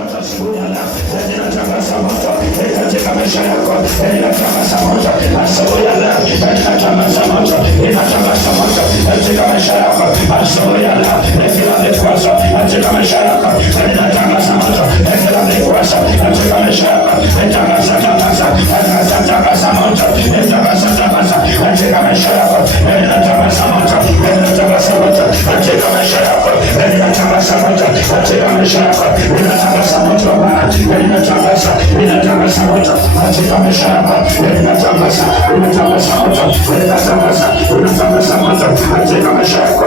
moto asubuhi ya leo. Ninatangaza moto katika maisha yako. Ninatangaza moto asubuhi ya leo. Ninatangaza moto. Ninatangaza moto katika maisha yako asubuhi ya leo. Kila vikwazo katika maisha yako. Ninatangaza moto kila vikwazo katika maisha yako. Ninatangaza moto. Ninatangaza katika maisha yako. Ninatangaza moto. Ninatangaza moto katika maisha yako. Ninatangaza moto katika maisha yako. Ninatangaza moto Bwana. Ninatangaza moto katika maisha yako. Ninatangaza moto. Ninatangaza moto katika maisha yako.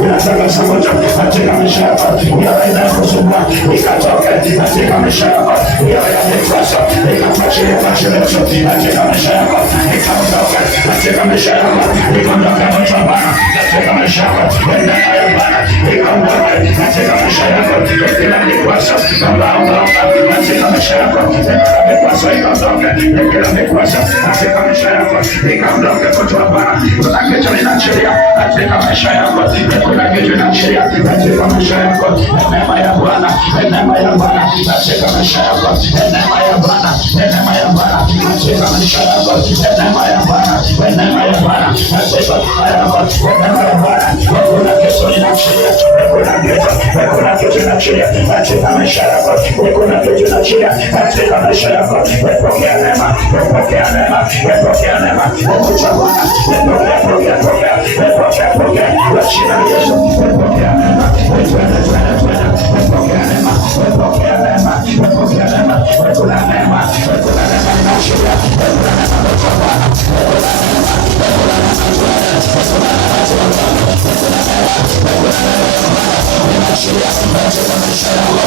Ninatangaza moto katika maisha yako. Yale yanayokusumbua ikatoke katika maisha yako. Yale yanayokuacha ikapachilie katika maisha yako. Ikaondoke katika maisha yako. Ikaondoke moto Bwana katika maisha yako. Ikaondoke katika maisha yako. Kila vikwazo ondoka katika maisha yako. Kila vikwazo ikaondoke. Kila vikwazo katika maisha yako ikaondoke moto Bwana. Kuna kitu ninaachilia katika maisha yako. Kuna kitu ninaachilia katika maisha yako. Neema ya Bwana, neema ya Bwana katika maisha yako. Neema ya Bwana, neema ya Bwana katika maisha yako. Neema ya Bwana, neema ya Bwana katika maisha yako. Neema ya Bwana, kuna kitu ninaachilia. Kuna kitu ninaachilia katika maisha yako. Kuna kitu ninaachilia katika maisha yako. Pokea neema, pokea neema, pokea neema. Pokea kwa jina la Yesu. Pokea neema, pokea neema, pokea neema, pokea neema, kuna neema, ninaachilia, kuna neema kwa Bwana, kuna neema, ninaachilia katika maisha yako.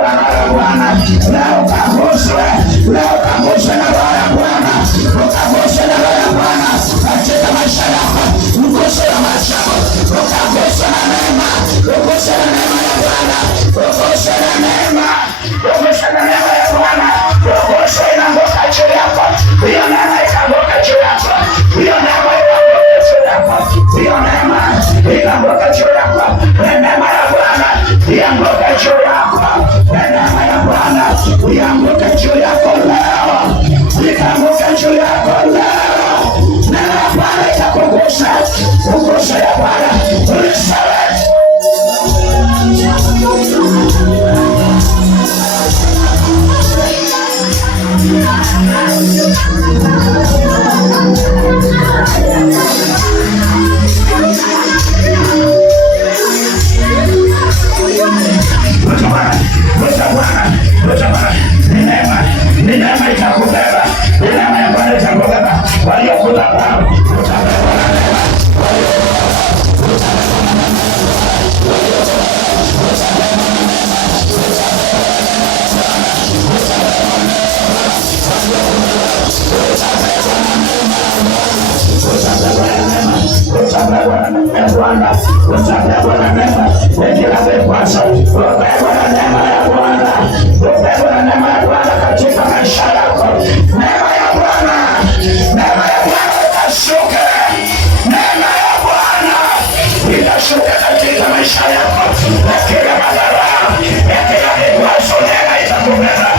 Bwana, ianguke juu yako. Neema ya Bwana ianguke juu yako leo, ianguke juu yako leo. Neema ya Bwana itakugusa, nguzo ya Bwana ulisawe. Ni neema itakubeba, ni neema ya Bwana itakubeba. Waliokula kwao utabebwa na neema. Utabebwa na neema. Kila vikwazo ubebwa na neema ya Bwana, ubebwa na neema ya Bwana katika maisha yako. Neema ya Bwana, neema ya Bwana itashuka, neema ya Bwana itashuka katika maisha yako. Kila madhara, kila vikwazo, neema itakubeba.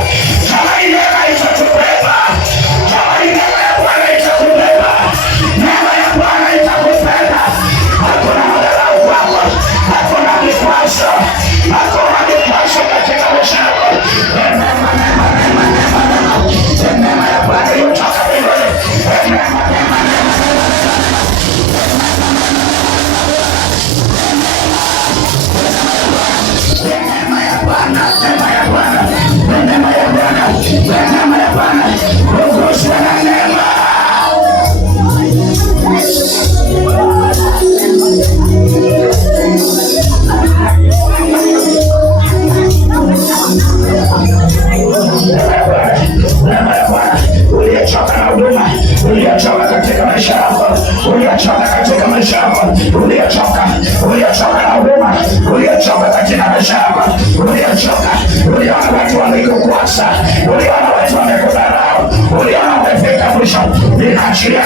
Kama neema itakubeba, kama neema ya Bwana itakubeba, neema ya Bwana itakubeba. Hakuna madhara kwako, hakuna vikwazo, hakuna vikwazo katika maisha yako. Neema ya Bwana inatoka mbinguni. Neema ya Bwana, neema ya Bwana, neema ya Bwana, neema ya Bwana, uguswe na neema. Neema ya Bwana, uliyechoka na huduma, uliyechoka katika maisha yako, uliyechoka katika maisha yako, uliyechoka na huduma, uliyechoka katika maisha yako, uliona watu wamekukwasa, uliona watu wamekudharau, uliona umefika mwisho. Ninaachilia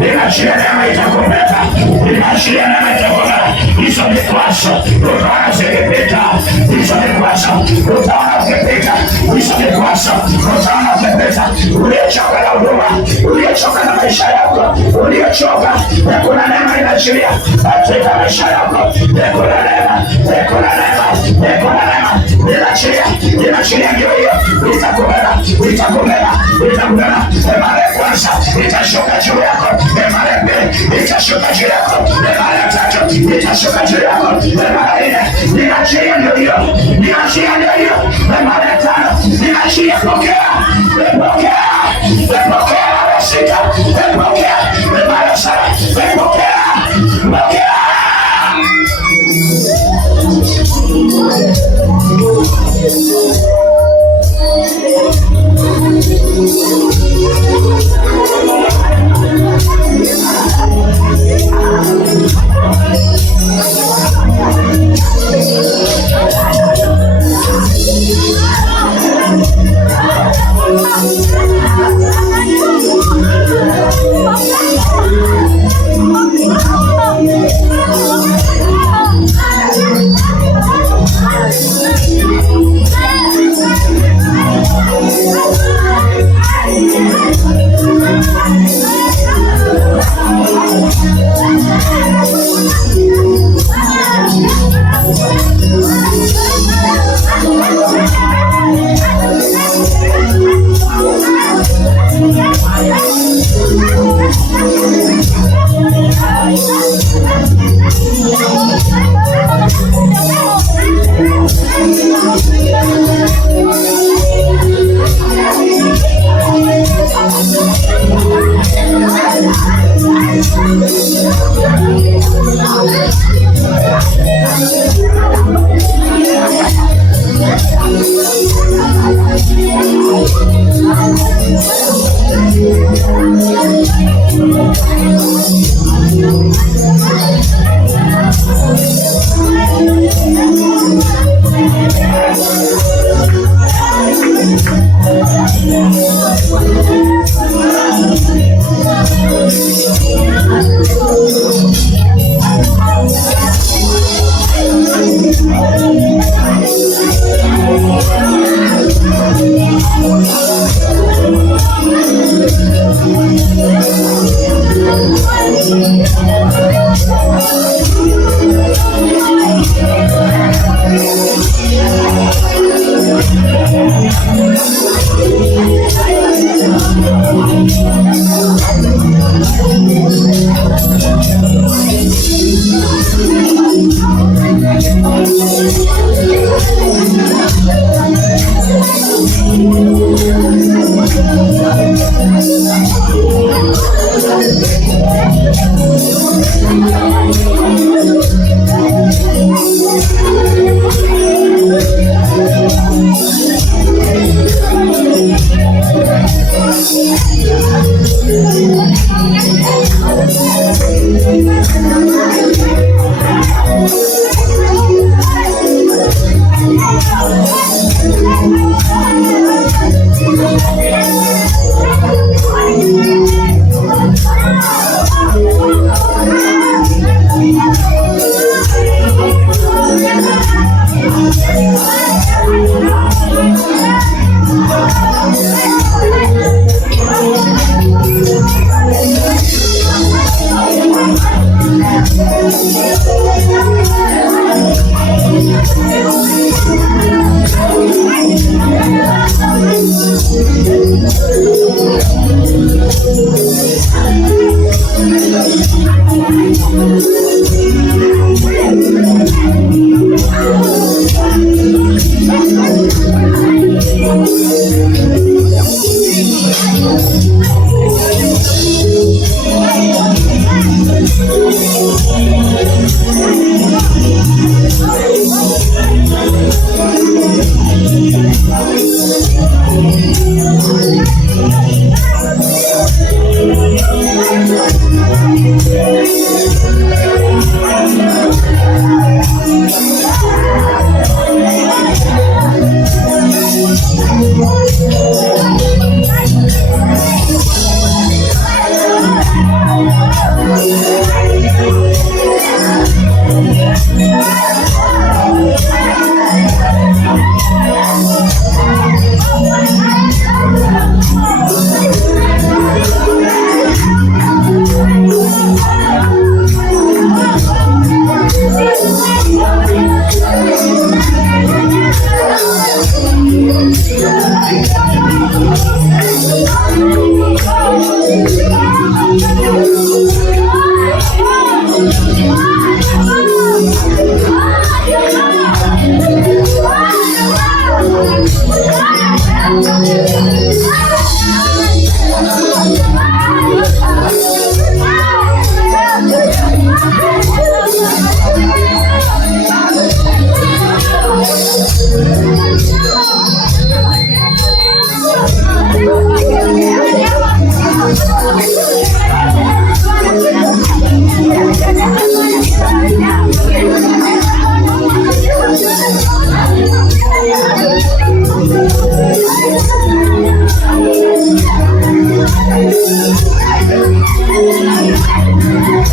neema itakubeba, ninaachilia neema itakubeba. Hizo vikwazo utaona zikipita, hizo vikwazo utaona ukipita, hizo vikwazo utaona ukipita. Uliyechoka na huduma, uliyechoka na maisha yako, uliyechoka, kuna neema inaachilia katika maisha yako. Kuna neema, inaachilia ndio hiyo, itakubeba. Mara ya kwanza itashuka juu yako, mara ya pili itashuka juu yako, mara ya tatu itashuka juu yako, mara ya nne inaachilia ndio hiyo, mara ya tano inaachilia. Pokea mara ya sita, mara ya saba, pokea.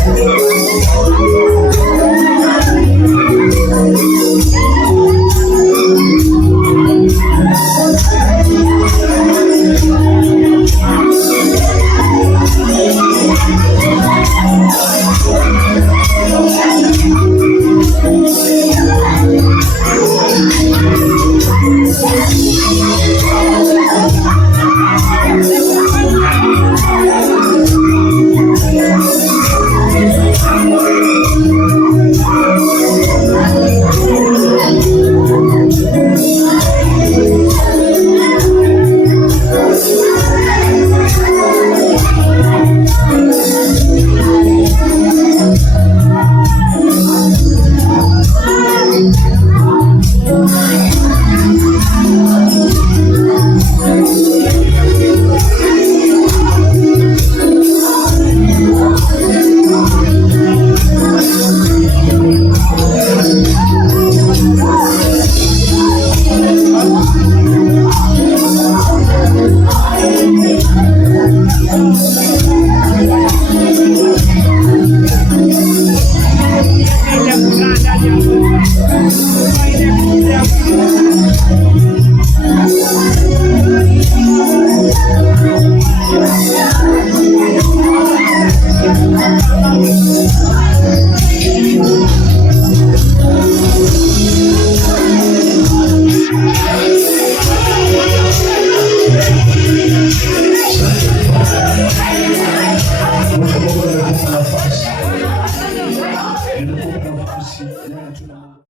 Thank you.